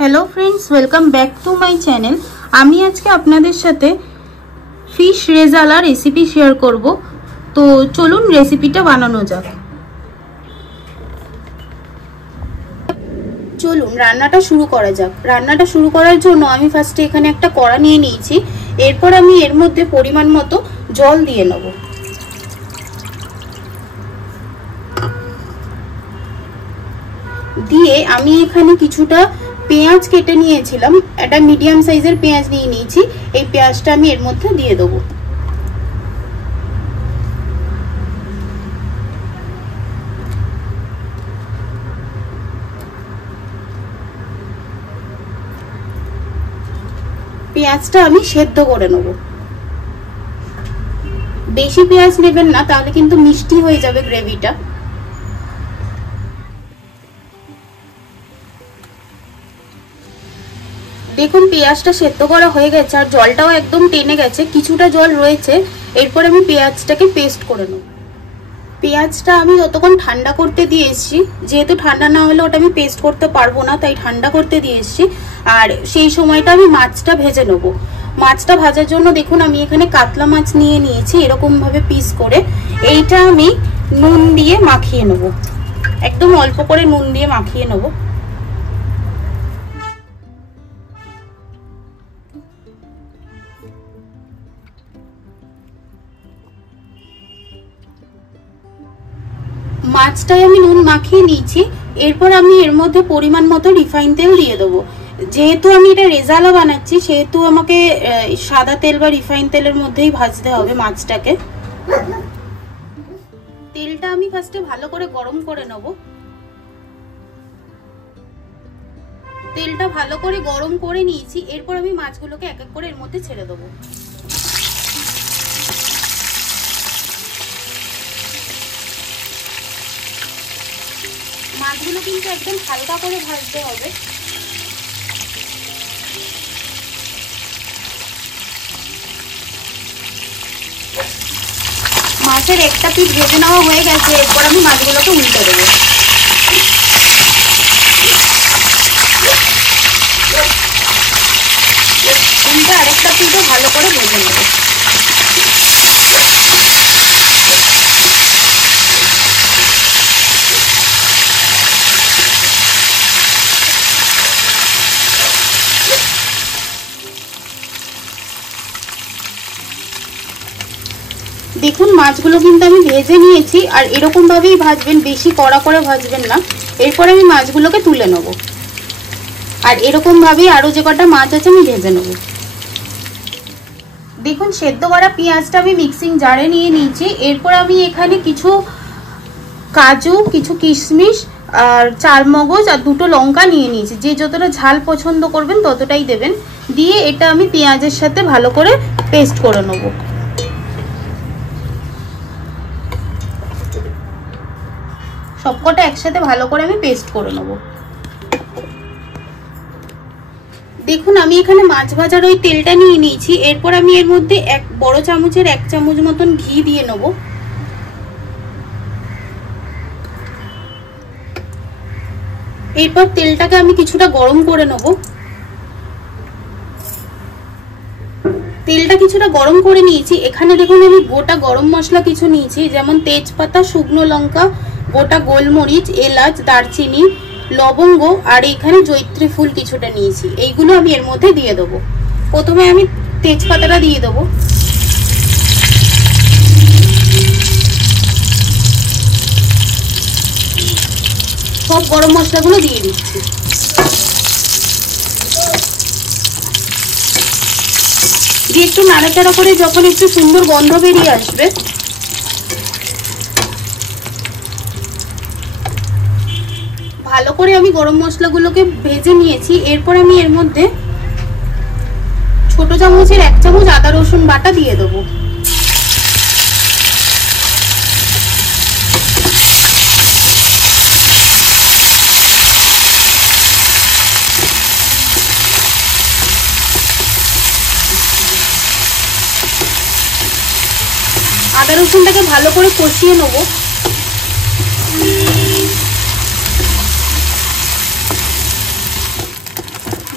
Hello friends, welcome back to my channel. आमी आज के आपनादेर साथे फिश रेजाला रेसिपि शेयर करब। तो चलुन रेसिपिटा बानानो जाक। चलुन रान्नाटा शुरू करा जाक। रान्नाटा शुरू करार जोन्नो आमी फार्स्टे एखाने एकटा कड़ा निये निয়েছি। एरपर आमी एर मধ্যে परिमाण मतो जल दिए नेब। दिए आमी एखाने किछुटा पेঁয়াজ केटे নিয়েছিলাম। এটা মিডিয়াম সাইজের পেঁয়াজ নিয়ে নিয়েছি। এই পেঁয়াজটা আমি এর মধ্যে দিয়ে দেব। পেঁয়াজটা আমি সেদ্ধ করে নেব। বেশি পেঁয়াজ নেবেন না, তাহলে কিন্তু মিষ্টি হয়ে যাবে গ্রেভিটা। দেখুন পেঁয়াজটা সেদ্ধ করা হয়ে গেছে আর জলটাও একদম টেনে গেছে, কিছুটা জল রয়েছে। এরপর আমি পেঁয়াজটাকে পেস্ট করে নেব। পেঁয়াজটা আমি ততক্ষণ ঠান্ডা করতে দিয়ে এসেছি, যেহেতু ঠান্ডা না হলে ওটা আমি পেস্ট করতে পারবো না, তাই ঠান্ডা করতে দিয়ে এসেছি। আর সেই সময়টা আমি মাছটা ভেজে নেব। মাছটা ভাজার জন্য দেখুন আমি এখানে কাতলা মাছ নিয়ে নিয়েছি এরকম ভাবে পিস করে। এইটা আমি নুন দিয়ে মাখিয়ে নেব, একদম অল্প করে নুন দিয়ে মাখিয়ে নেব। মাছটাই আমি নুন মাখিয়ে নিয়েছি। এরপর আমি এর মধ্যে পরিমাণ মতো রিফাইন তেল দিয়ে দেবো। যেহেতু আমি এটা রেজালা বানাচ্ছি, সেহেতু আমাকে সাদা তেল বা রিফাইন তেলের মধ্যেই ভাজতে হবে মাছটাকে। তেলটা আমি ফার্স্টে ভালো করে গরম করে নেব। তেলটা ভালো করে গরম করে নিয়েছি। এরপর আমি মাছগুলোকে এক এক করে এর মধ্যে ছেড়ে দেবো। মাছগুলো কিন্তু একদম হালকা করে ভাজতে হবে। মাছের একটা পিঠ ভেজে নেওয়া হয়ে গেছে। এরপর আমি মাছগুলোকে উল্টে দেবো। উল্টে আরেকটা পিঠও ভালো করে ভেজে নেবো। দেখুন মাছগুলো কিন্তু আমি ভেজে নিয়েছি, আর এরকম ভাবেই ভাজবেন, বেশি কড়া করে ভাজবেন না। এরপর আমি মাছগুলোকে তুলে নেব, আর এরকম ভাবেই আরো যে কটা মাছ আছে আমি ভেজে নেব। দেখুন সেদ্ধ করা পেঁয়াজটা আমি মিক্সিং জারে নিয়ে নিয়েছি। এরপর আমি এখানে কিছু কাজু, কিছু কিশমিশ আর চারমগজ আর দুটো লঙ্কা নিয়ে নিয়েছি। যে যতটা ঝাল পছন্দ করবেন ততটাই দেবেন। দিয়ে এটা আমি পেঁয়াজের সাথে ভালো করে পেস্ট করে নেব। সবকটা একসাথে ভালো করে আমি পেস্ট করে নেব। দেখুন আমি এখানে মাছ ভাজার ওই তেলটা নিয়ে নিয়েছি। এরপর আমি এর মধ্যে এক বড় চামচের 1 চামচ মতন ঘি দিয়ে নেব। এরপর তেলটাকে আমি কিছুটা গরম করে নেব। তেলটা কিছুটা গরম করে নিয়েছি। এখানে দেখুন আমি গোটা গরম মশলা কিছু নিয়েছি, যেমন তেজপাতা, শুকনো লঙ্কা, গোটা গোলমরিচ, এলাচ, দারচিনি, লবঙ্গ আর এখানে জয়িত্রী ফুল কিছুটা নিয়েছি। এইগুলো আমি এর মধ্যে দিয়ে দেবো। প্রথমে আমি তেজপাতাটা দিয়ে দেবো। সব গরম মশলাগুলো দিয়ে দিচ্ছি। দিয়ে একটু নাড়াচাড়া করে যখন একটু সুন্দর গন্ধ বেরিয়ে আসবে, ভালো করে আমি গরম মশলাগুলোকে ভেজে নিয়েছি। এরপর আমি এর মধ্যে ছোট চামচের 1 চামচ আদা রসুন বাটা দিয়ে দেবো। আদা রসুনটাকে ভালো করে কষিয়ে নেবো।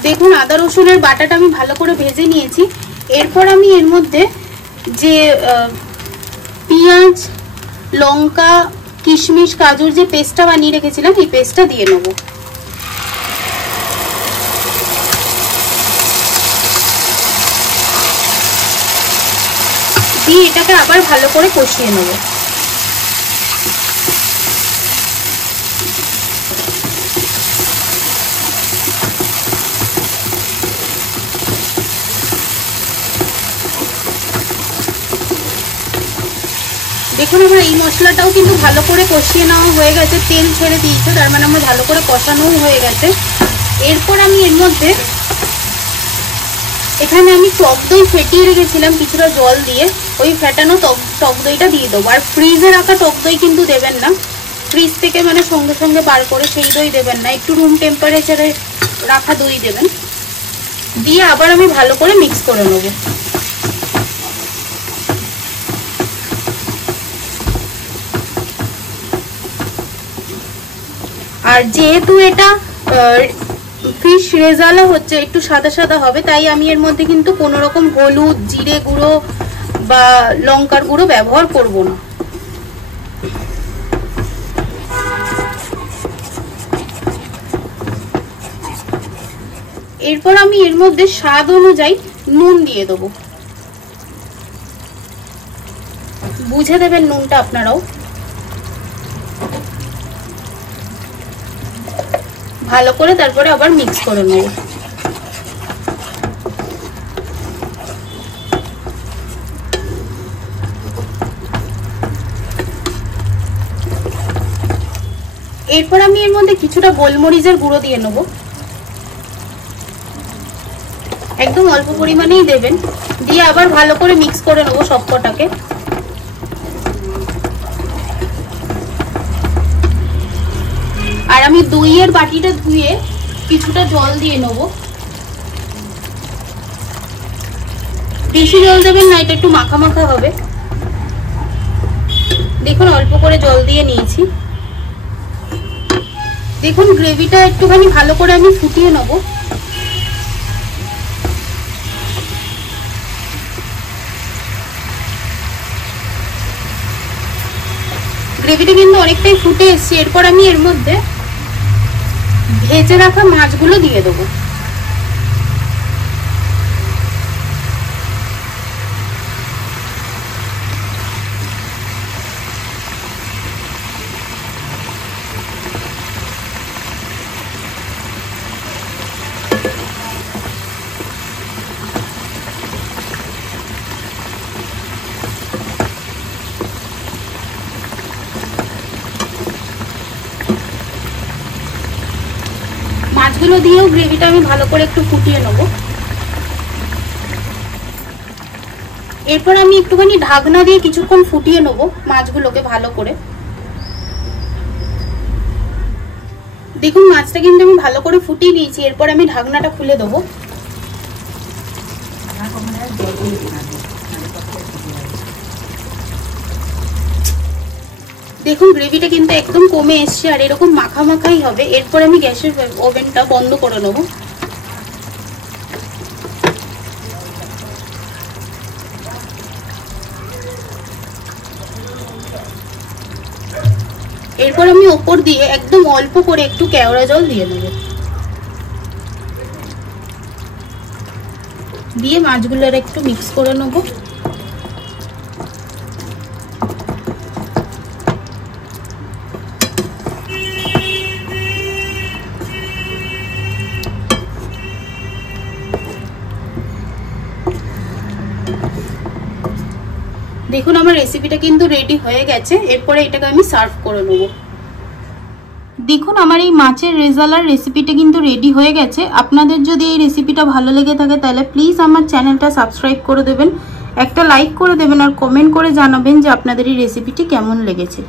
দেখুন আদা রসুনের বাটাটা আমি ভালো করে ভেজে নিয়েছি। এরপর আমি এর মধ্যে যে পেঁয়াজ, লঙ্কা, কিশমিশ, কাজুর যে পেস্টটা বানিয়ে রেখেছিলাম এই পেস্টটা দিয়ে নেব। দিয়ে এটাকে আবার ভালো করে কষিয়ে নেব। দেখুন আমার এই মশলাটাও কিন্তু ভালো করে কষিয়ে নেওয়া হয়ে গেছে, তেল ছেড়ে দিয়েছে, তার মানে আমার ভালো করে কষানোও হয়ে গেছে। এরপর আমি এর মধ্যে এখানে আমি টক দই ফেটিয়ে রেখেছিলাম কিছুটা জল দিয়ে, ওই ফেটানো টক দইটা দিয়ে দেবো। আর ফ্রিজে রাখা টক দই কিন্তু দেবেন না, ফ্রিজ থেকে মানে সঙ্গে সঙ্গে বার করে সেই দই দেবেন না, একটু রুম টেম্পারেচারে রাখা দই দেবেন। দিয়ে আবার আমি ভালো করে মিক্স করে নেবো। আর যেহেতু এটা ফিশ রেজালা হচ্ছে, একটু সাদা সাদা হবে, তাই আমি এর মধ্যে কিন্তু কোনো রকম হলুদ, জিরে গুঁড়ো বা লঙ্কার গুঁড়ো ব্যবহার করব না। এরপর আমি এর মধ্যে স্বাদ অনুযায়ী নুন দিয়ে দেবো, বুঝে দেবেন নুনটা আপনারাও। ভালো করে তারপরে আবার মিক্স করে নেব। এরপর আমি এর মধ্যে কিছুটা গোলমরিচের গুঁড়ো দিয়ে নেব, একদম অল্প পরিমাণেই দেবেন। দিয়ে আবার ভালো করে মিক্স করে নেব সবকটাকে। আর আমি দইয়ের বাটিটা ধুয়ে কিছুটা জল দিয়ে নেব, বেশি জল দেবেন না, এটা একটু মাখা মাখা হবে। দেখুন অল্প করে জল দিয়ে নিয়েছি। দেখুন গ্রেভিটা একটুখানি ভালো করে আমি ফুটিয়ে নেব। গ্রেভিটা কিন্তু অনেকটাই ফুটে এসছে। এরপর আমি এর মধ্যে ভেজে রাখা মাছগুলো দিয়ে দেবো। মাছগুলো দিয়েও গ্রেভিটা আমি ভালো করে একটু ফুটিয়ে নেব। এরপর আমি একটুখানি ঢাকনা দিয়ে কিছুক্ষণ ফুটিয়ে নেব মাছগুলোকে ভালো করে। দেখুন মাছটা কিন্তু আমি ভালো করে ফুটিয়ে নিয়েছি। এরপর আমি ঢাকনাটা খুলে দেবো। দেখুন গ্রেভিটা কিন্তু একদম কমে এসছে আর এরকম মাখা মাখাই হবে। এরপর আমি গ্যাসের ওভেনটা বন্ধ করে নেব। এরপর আমি ওপর দিয়ে একদম অল্প করে একটু কেওড়া জল দিয়ে দেব। দিয়ে মাছগুলোর একটু মিক্স করে নেব। দেখুন আমার রেসিপিটা কিন্তু রেডি হয়ে গেছে। এরপরে এটাকে আমি সার্ভ করে নেব। দেখুন আমার এই মাছের রেজালার রেসিপিটা কিন্তু রেডি হয়ে গেছে। আপনাদের যদি এই রেসিপিটা ভালো লেগে থাকে তাহলে প্লিজ আমার চ্যানেলটা সাবস্ক্রাইব করে দেবেন, একটা লাইক করে দেবেন আর কমেন্ট করে জানাবেন যে আপনাদের এই রেসিপিটি কেমন লেগেছে।